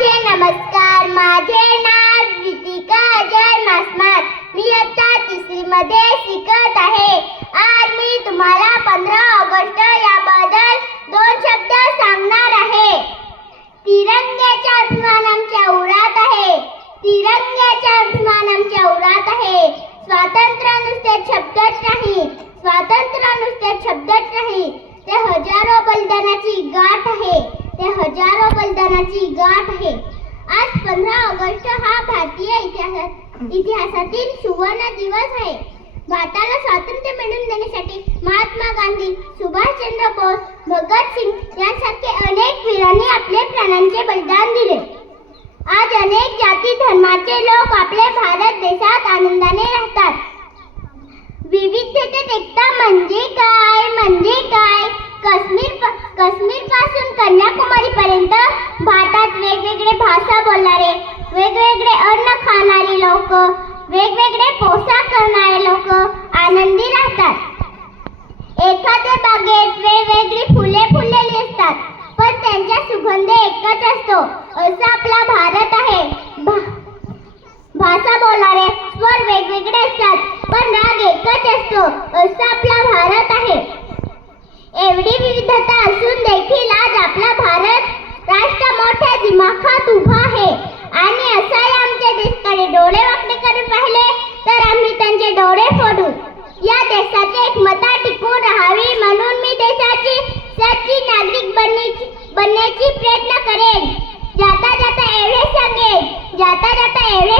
नमस्कार. माझे नाव गीतिका अजय मासमार. मी इयत्ता 3री मध्ये शिकत आहे. आज मी तुम्हाला 15 ऑगस्ट याबद्दल 2 शब्द सांगणार आहे. तिरंग्याचा अभिमान आमच्या उरात आहे. तिरंग्याचा अभिमान आमच्या उरात आहे. स्वातंत्र्य नुसते शब्दच नाही, स्वातंत्र्य नुसते शब्दच नाही, ते हजारो बलिदानाची गाठ आहे. ते हजारो बलिदानाची गाठ आहे. आज 15 ऑगस्ट हा भारतीय इतिहासातील सुवर्ण दिवस आहे. भारताला स्वातंत्र्य मिळवून देण्यासाठी महात्मा गांधी, सुभाषचंद्र बोस, भगतसिंग यांसारखे अनेक वीरांनी आपले प्राणांचे बलिदान दिले. आज अनेक जाती धर्माचे लोक आपल्या भारत देशात आनंदाने राहतात. विविधतेत एकता म्हणजे काय? म्हणजे काय? काश्मीर पासून कन्याकुमारी पर्यंत भारतात वेगवेगळे भाषा बोलणारे, वेगवेगळे अन्न खाणारे लोक, वेगवेगळे पोशाख करणारे लोक आनंदी राहतात. एखाद्या बागेत वेगवेगळी फुले फुललेली असतात, पण त्यांचा सुगंध एकच असतो. असा आपला भारत आहे. भाषा बोलणारे स्वर वेगवेगळे असतात, पण राग एकच असतो. असा आपला भारत आहे. एवढी विविधता असून देखील आज आपला भारत राष्ट्र मोठ्या दिमाखात उभा आहे. आणि असाही आमच्या देशाकडे डोळे वाकडे करून पाहिले तर आम्ही त्यांचे डोळे फोडू. या देशाची एकमता टिकून राहावी म्हणून मी देशाची सच्ची नागरिक बनण्याची प्रयत्न करेन. जाता जाता एवढे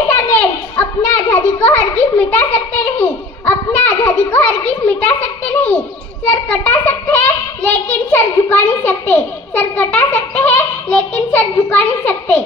सांगेन, अपनी आजादी को हरगिज मिटा सकते नहीं, अपनी आजादी को हरगिज मिटा सकते नहीं. सर कटा सकते हैं लेकिन सर झुका नहीं सकते. सर कटा सकते हैं लेकिन सर झुका नहीं सकते.